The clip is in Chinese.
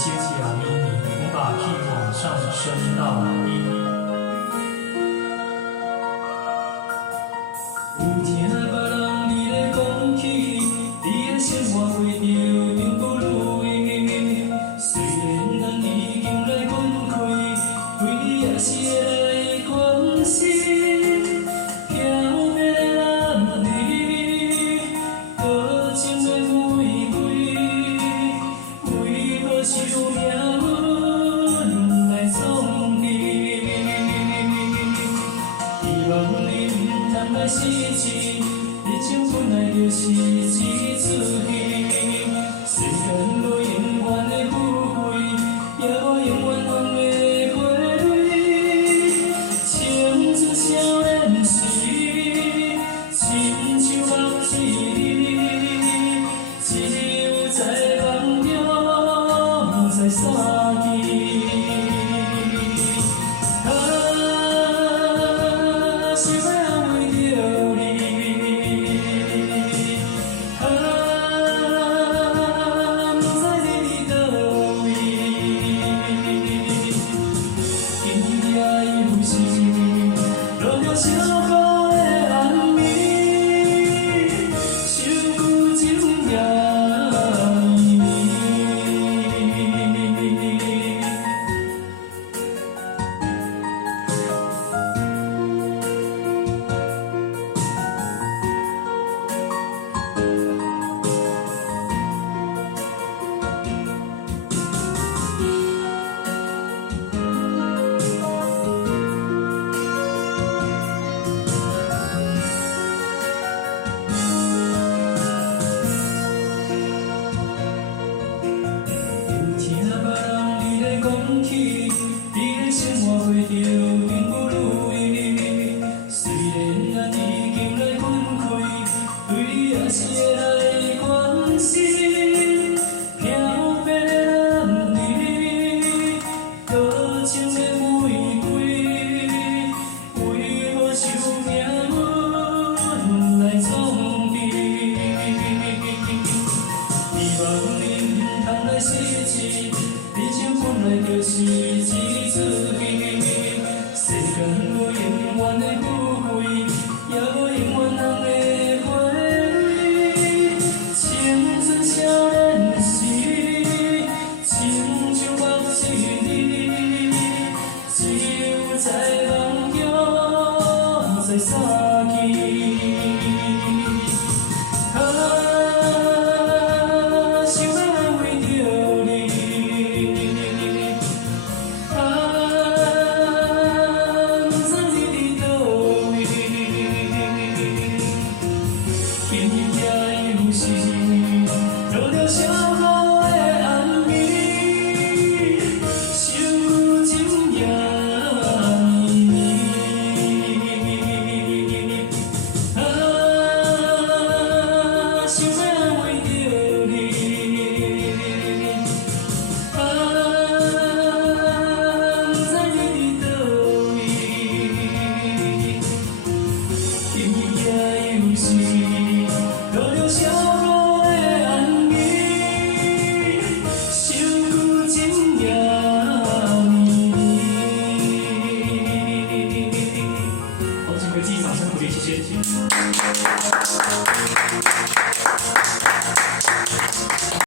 千雅咪咪，我把屁往上升到1。有听别人伫咧讲起，你的生活过着并不如意。虽然咱已经来分开，为你也是会来关心。飘渺的男儿，多情的玫瑰，为何受命运来创治？希望你唔通来失志，你情本来就是一出戏。世间无永远的富贵，也无永远红的花蕊。青春少年时，亲像目睭，只有在梦中才相见。想要安慰着你，不知你伫倒位，今夜又是落着小雨的暗暝，想旧情也绵绵。有听别人伫咧讲起，你的生活过着并不如意。虽然咱已经来分开，对你也是会来关心。飘渺的男儿，多情的玫瑰，为何受命运来创治？希望你唔通来失志，你情本来就是一出戏。世间无永远的富贵，也无永远红的花蕊。青春少年时，亲像目睭，只有在梦中才相见。想要安慰着你，不知你伫倒位，今夜又是落着小雨的暗暝，想旧情也绵绵。想要安慰着你，不知你伫倒位，今夜又是落着小雨的暗暝，想旧情也绵绵。好，请各位继续掌声鼓励，谢谢。